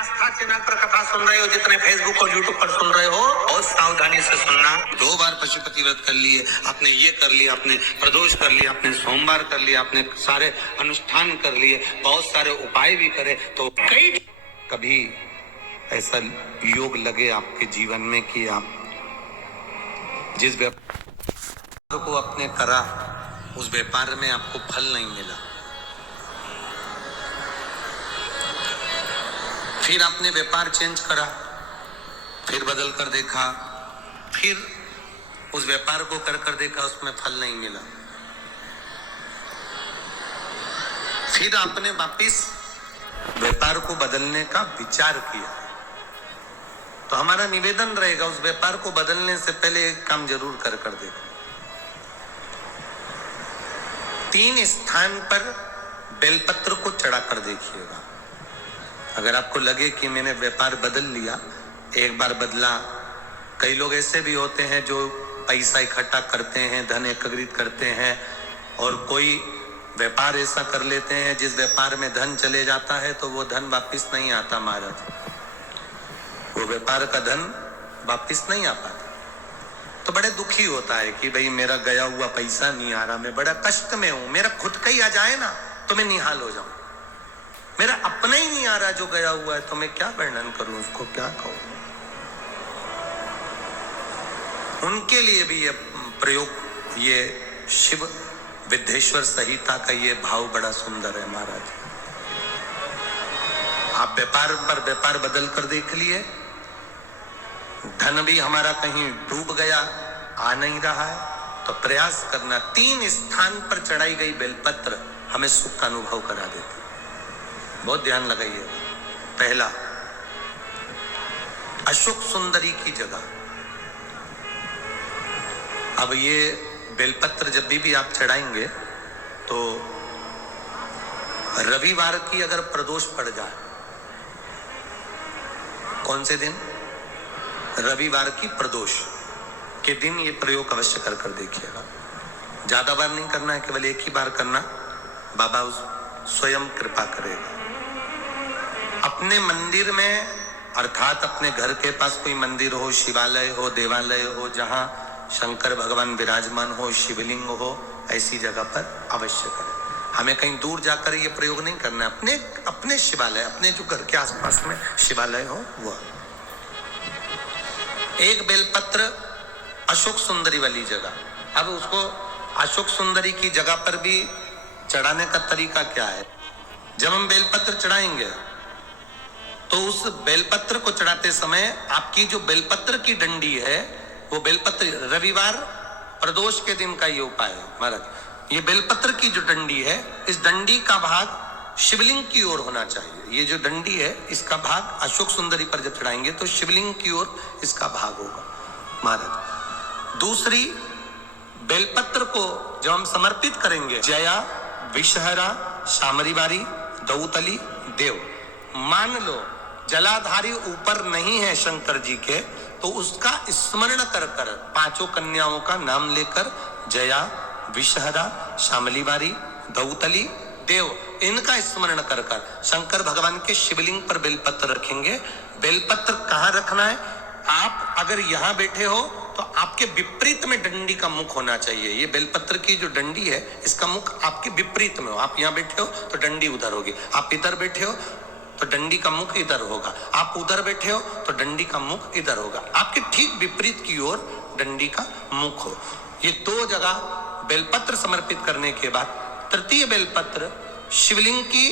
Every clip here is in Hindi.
आस्था चैनल पर कथा सुन रहे हो, जितने फेसबुक और यूट्यूब पर सुन रहे हो, बहुत सावधानी से सुनना। 2 बार पशुपति व्रत कर लिए आपने, ये कर लिया आपने, प्रदोष कर लिया आपने, सोमवार कर लिया आपने, सारे अनुष्ठान कर लिए, बहुत सारे उपाय भी करे, तो कभी ऐसा योग लगे आपके जीवन में कि आप जिस व्यापार को आपने करा उस व्यापार में आपको फल नहीं मिला, फिर आपने व्यापार चेंज करा, फिर बदल कर देखा, फिर उस व्यापार को कर देखा, उसमें फल नहीं मिला, फिर आपने वापिस व्यापार को बदलने का विचार किया, तो हमारा निवेदन रहेगा उस व्यापार को बदलने से पहले एक काम जरूर कर देखो। 3 स्थान पर बेलपत्र को चढ़ा कर देखिएगा। अगर आपको लगे कि मैंने व्यापार बदल लिया, एक बार बदला, कई लोग ऐसे भी होते हैं जो पैसा इकट्ठा करते हैं, धन एकत्रित करते हैं, और कोई व्यापार ऐसा कर लेते हैं जिस व्यापार में धन चले जाता है तो वो धन वापिस नहीं आता महाराज, वो व्यापार का धन वापिस नहीं आ पाता, तो बड़े दुखी होता है कि भाई मेरा गया हुआ पैसा नहीं आ रहा, मैं बड़ा कष्ट में हूं, मेरा खुद का ही आ जाए ना तो मैं निहाल हो जाऊं, मेरा अपना ही नहीं आ रहा जो गया हुआ है, तो मैं क्या वर्णन करूं, उसको क्या कहूं। उनके लिए भी ये प्रयोग, ये शिव विद्येश्वर संहिता का ये भाव बड़ा सुंदर है महाराज। आप व्यापार पर व्यापार बदल कर देख लिए, धन भी हमारा कहीं डूब गया, आ नहीं रहा है, तो प्रयास करना 3 स्थान पर चढ़ाई गई बेलपत्र हमें सुख का अनुभव करा देती। बहुत ध्यान लगाइए। पहला, अशोक सुंदरी की जगह। अब ये बेलपत्र जब भी आप चढ़ाएंगे तो रविवार की अगर प्रदोष पड़ जाए, कौन से दिन? रविवार की प्रदोष के दिन ये प्रयोग अवश्य कर देखिएगा। ज्यादा बार नहीं करना है, केवल एक ही बार करना, बाबा उस स्वयं कृपा करेगा। अपने मंदिर में, अर्थात अपने घर के पास कोई मंदिर हो, शिवालय हो, देवालय हो, जहां शंकर भगवान विराजमान हो, शिवलिंग हो, ऐसी जगह पर अवश्य करें। हमें कहीं दूर जाकर ये प्रयोग नहीं करना है, अपने शिवालय, अपने जो घर के आसपास में शिवालय हो वो। एक बेलपत्र अशोक सुंदरी वाली जगह। अब उसको अशोक सुंदरी की जगह पर भी चढ़ाने का तरीका क्या है? जब हम बेलपत्र चढ़ाएंगे तो उस बेलपत्र को चढ़ाते समय आपकी जो बेलपत्र की डंडी है, वो बेलपत्र, रविवार प्रदोष के दिन का ये उपाय है महाराज। ये बेलपत्र की जो डंडी है, इस डंडी का भाग शिवलिंग की ओर होना चाहिए। ये जो डंडी है, इसका भाग अशोक सुंदरी पर जब चढ़ाएंगे तो शिवलिंग की ओर इसका भाग होगा महाराज। दूसरी, बेलपत्र को जब हम समर्पित करेंगे, जया, विषहरा, शामरीवारी, दौतली, देव, मान लो जलाधारी ऊपर नहीं है शंकर जी के, तो उसका स्मरण कर 5 कन्याओं का नाम लेकर, जया, विषहरा, शामलीवारी, दौतली, देव, इनका स्मरण कर शंकर भगवान के शिवलिंग पर बेलपत्र रखेंगे। बेलपत्र कहाँ रखना है? आप अगर यहाँ बैठे हो तो आपके विपरीत में डंडी का मुख होना चाहिए। ये बेलपत्र की जो डंडी है, इसका मुख आपके विपरीत में हो। आप यहाँ बैठे हो तो डंडी उधर होगी, आप इधर बैठे हो तो डंडी का मुख इधर होगा, आप उधर बैठे हो तो डंडी का मुख इधर होगा, आपके ठीक विपरीत की ओर डंडी का मुख हो। ये 2 जगह बेलपत्र समर्पित करने के बाद, तृतीय बेलपत्र शिवलिंग की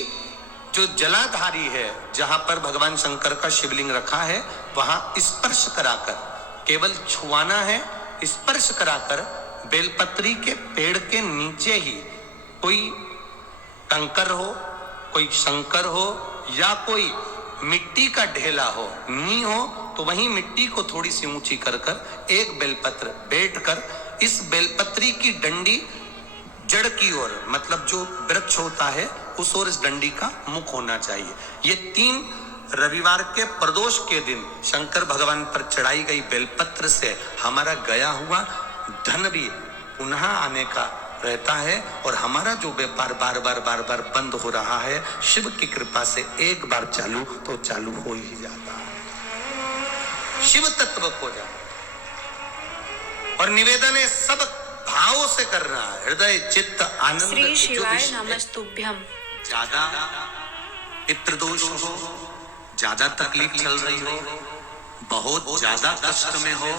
जो जलाधारी है, जहां पर भगवान शंकर का शिवलिंग रखा है, वहां स्पर्श कराकर, केवल छुआना है, स्पर्श कराकर बेलपत्री के पेड़ के नीचे ही कोई कंकर हो, कोई शंकर हो, या कोई मिट्टी का ढेला हो, नी हो, तो वहीं मिट्टी को थोड़ी सी ऊंची कर एक बेलपत्र बैठकर इस बेलपत्री की डंडी जड़ की ओर, मतलब जो वृक्ष होता है उस ओर इस डंडी का मुख होना चाहिए। ये 3 रविवार के प्रदोष के दिन शंकर भगवान पर चढ़ाई गई बेलपत्र से हमारा गया हुआ धन भी पुनः आने का रहता है और हमारा जो व्यापार बार बार बंद हो रहा है, शिव की कृपा से एक बार चालू तो चालू हो ही जाता है, शिव तत्व को जाता। और निवेदन है सब भावों से करना है, हृदय चित्त आनंद। श्री शिवाय नमस्तुभ्यम। ज्यादा पितृदोष हो, ज्यादा तकलीफ चल रही हो, बहुत ज्यादा कष्ट में हो,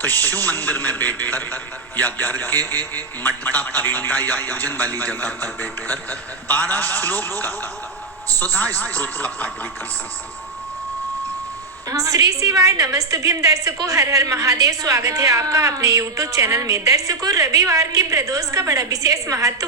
तो शिव मंदिर में बैठकर या घर के मठ का परिंदा या पूजन वाली जगह पर बैठकर 12 श्लोक का सुधा स्तोत्र का पाठ भी कर सकते। श्री शिवाय नमस्तुभ्यम। दर्शकों, हर हर महादेव। स्वागत है आपका अपने YouTube चैनल में। दर्शकों, रविवार के प्रदोष का बड़ा विशेष महत्व